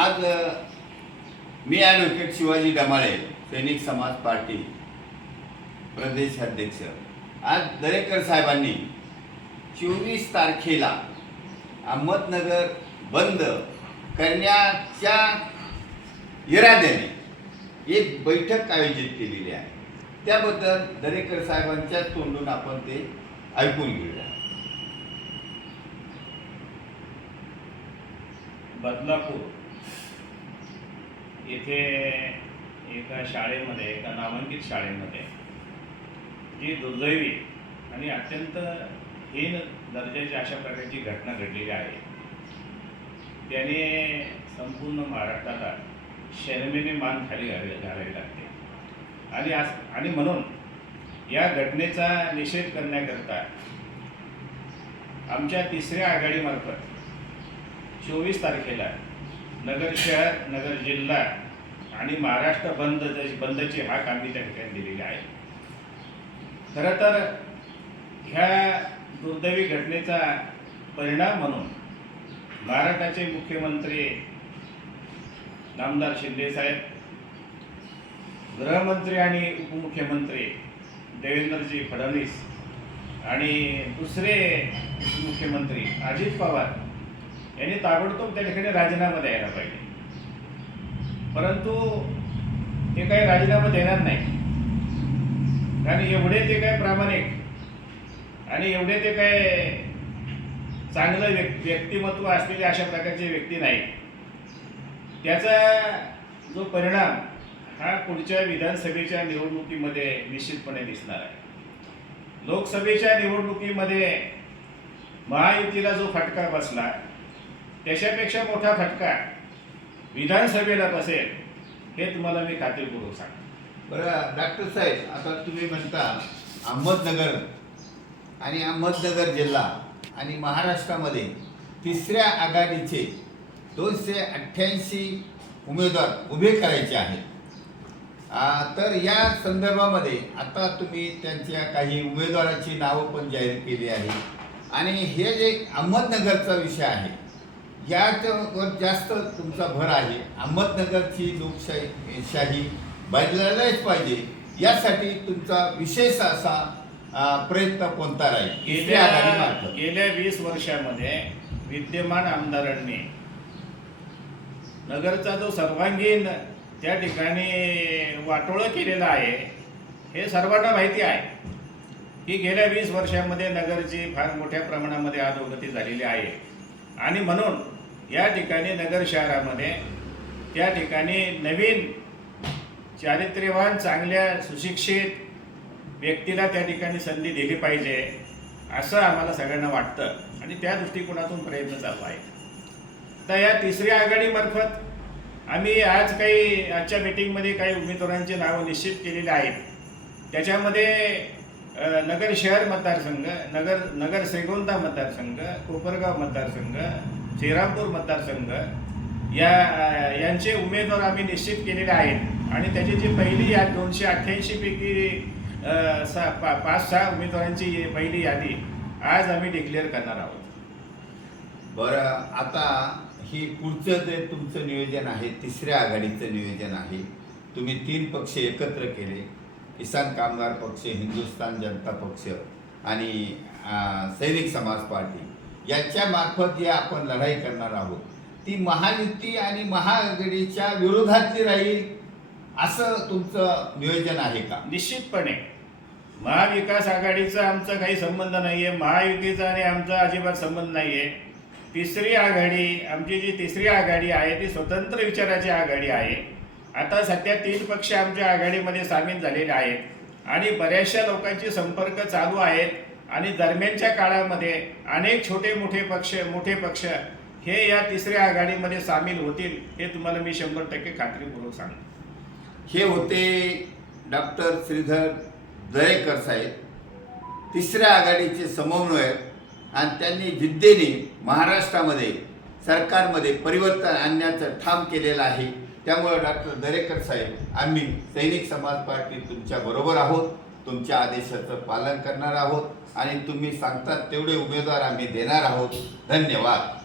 आज मी ॲडव्होकेट शिवाजी डमाळे सैनिक समाज पार्टी प्रदेशाध्यक्ष आज दरेकर साहेबांनी चोवीस तारखेला अहमदनगर बंद करण्याच्या इराद्याने एक बैठक आयोजित केलेली आहे. त्याबद्दल दरेकर साहेबांच्या तोंडून आपण ते ऐकून घेऊया. बदलापूर. इथे एका शाळेमध्ये एका नामांकित शाळेमध्ये जी दुर्दैवी आणि अत्यंत हीन दर्जाची अशा प्रकारची घटना घडलेली आहे. त्याने संपूर्ण महाराष्ट्राला शर्मेने मान खाली घालावी घालावी लागते. आणि आज आणि म्हणून या घटनेचा निषेध करण्याकरता आमच्या तिसऱ्या आघाडीमार्फत चोवीस तारखेला नगर शहर नगर जिल्हा आणि महाराष्ट्र बंद बंदची हाक आम्ही त्या ठिकाणी दिलेली आहे. खरं तर ह्या दुर्दैवी घटनेचा परिणाम म्हणून महाराष्ट्राचे मुख्यमंत्री नामदार शिंदेसाहेब गृहमंत्री आणि उपमुख्यमंत्री देवेंद्रजी फडणवीस आणि दुसरे मुख्यमंत्री अजित पवार यांनी ताबडतोब त्या ठिकाणी राजीनामा द्यायला पाहिजे. परंतु ते काही राजीनामा देणार नाही. कारण एवढे ते काय प्रामाणिक आणि एवढे ते काय चांगलं व्यक् व्यक्तिमत्व असलेले अशा प्रकारचे व्यक्ती नाही. त्याचा जो परिणाम हा पुढच्या विधानसभेच्या निवडणुकीमध्ये निश्चितपणे दिसणार आहे. लोकसभेच्या निवडणुकीमध्ये महायुतीला जो फटका बसला त्याच्यापेक्षा मोठा फटका विधानसभेला बसेल हे तुम्हाला मी खात्रीपूर्वक सांगतो. बरं डॉक्टर साहेब आता तुम्ही म्हणता अहमदनगर आणि अहमदनगर जिल्हा आणि महाराष्ट्रामध्ये तिसऱ्या आघाडीचे दोनशे अठ्ठ्याऐंशी उमेदवार उभे करायचे आहेत. तर या संदर्भामध्ये आता तुम्ही त्यांच्या काही उमेदवाराची नावं पण जाहीर केली आहे आणि हे जे अहमदनगरचा विषय आहे याच्यावर जास्त तुमचा भर आहे. अहमदनगरची लोकशाही शाही बदलायलाच पाहिजे. यासाठी तुमचा विशेष असा प्रयत्न कोणता राहील? गेल्या. गेल्या वीस वर्षामध्ये विद्यमान आमदारांनी नगरचा जो सर्वांगीण त्या ठिकाणी वाटोळं केलेलं आहे हे सर्वांना माहिती आहे. की गेल्या वीस वर्षामध्ये नगरची फार मोठ्या प्रमाणामध्ये अधोगती झालेली आहे. आणि म्हणून या ठिकाणी नगर शहरामध्ये त्या ठिकाणी नवीन चारित्र्यवान चांगल्या सुशिक्षित व्यक्तीला त्या ठिकाणी संधी दिली पाहिजे असं आम्हाला सगळ्यांना वाटतं. आणि त्या दृष्टिकोनातून प्रयत्न चालू आहे. तर या तिसऱ्या आघाडीमार्फत आम्ही आज काही आजच्या मीटिंगमध्ये काही उमेदवारांची नावं निश्चित केलेली आहेत. त्याच्यामध्ये नगर शहर मतदारसंघ नगर नगर श्रीगोंदा मतदारसंघ कोपरगाव मतदारसंघ श्रीरामपूर मतदारसंघ या यांचे उमेदवार आम्ही निश्चित केलेले आहेत. आणि त्याची जी पहिली या दोनशे अठ्ठ्याऐंशीपैकी सा सहा पा पाच सहा उमेदवारांची पहिली यादी आज आम्ही डिक्लेअर करणार आहोत. बरं आता ही पुढचं जे तुमचं नियोजन आहे तिसऱ्या आघाडीचं नियोजन आहे तुम्ही तीन पक्ष एकत्र केले. किसान कामगार पक्ष हिंदुस्थान जनता पक्ष आणि सैनिक समाज पार्टी यांच्या मार्फत जे आपण लढाई करणार आहोत ती महायुती आणि महाआघाडीच्या विरोधातली राहील असं तुमचं नियोजन आहे का? निश्चितपणे. महाविकास आघाडीचा आमचा काही संबंध नाही आहे महायुतीचा आणि आमचा अजिबात संबंध नाही आहे तिसरी आघाडी आमची जी तिसरी आघाडी आहे ती स्वतंत्र विचाराची आघाडी आहे. आता सध्या तीन पक्ष आमच्या आघाडीमध्ये सामील झालेले आहेत. आणि बऱ्याचशा लोकांचे संपर्क चालू आहेत. आणि दरम्यानच्या काळामध्ये अनेक छोटे मोठे पक्ष मोठे पक्ष हे या तिसऱ्या आघाडीमध्ये सामील होतील हे तुम्हाला मी शंभर टक्के खात्रीपूर्वक सांगतो. हे होते डॉक्टर श्रीधर दरेकर साहेब. तिसऱ्या आघाडीचे समन्वयक आणि त्यांनी जिद्दीने महाराष्ट्रामध्ये सरकारमध्ये परिवर्तन आणण्याचं ठाम केलेलं आहे. त्यामुळे डॉक्टर दरेकर साहेब आम्ही सैनिक समाज पार्टी तुमच्या बरोबर आहोत तुमच्या आदेशाचं पालन करणार आहोत आणि तुम्ही सांगतात तेवढे उमेदवार आम्ही देणार आहोत. धन्यवाद.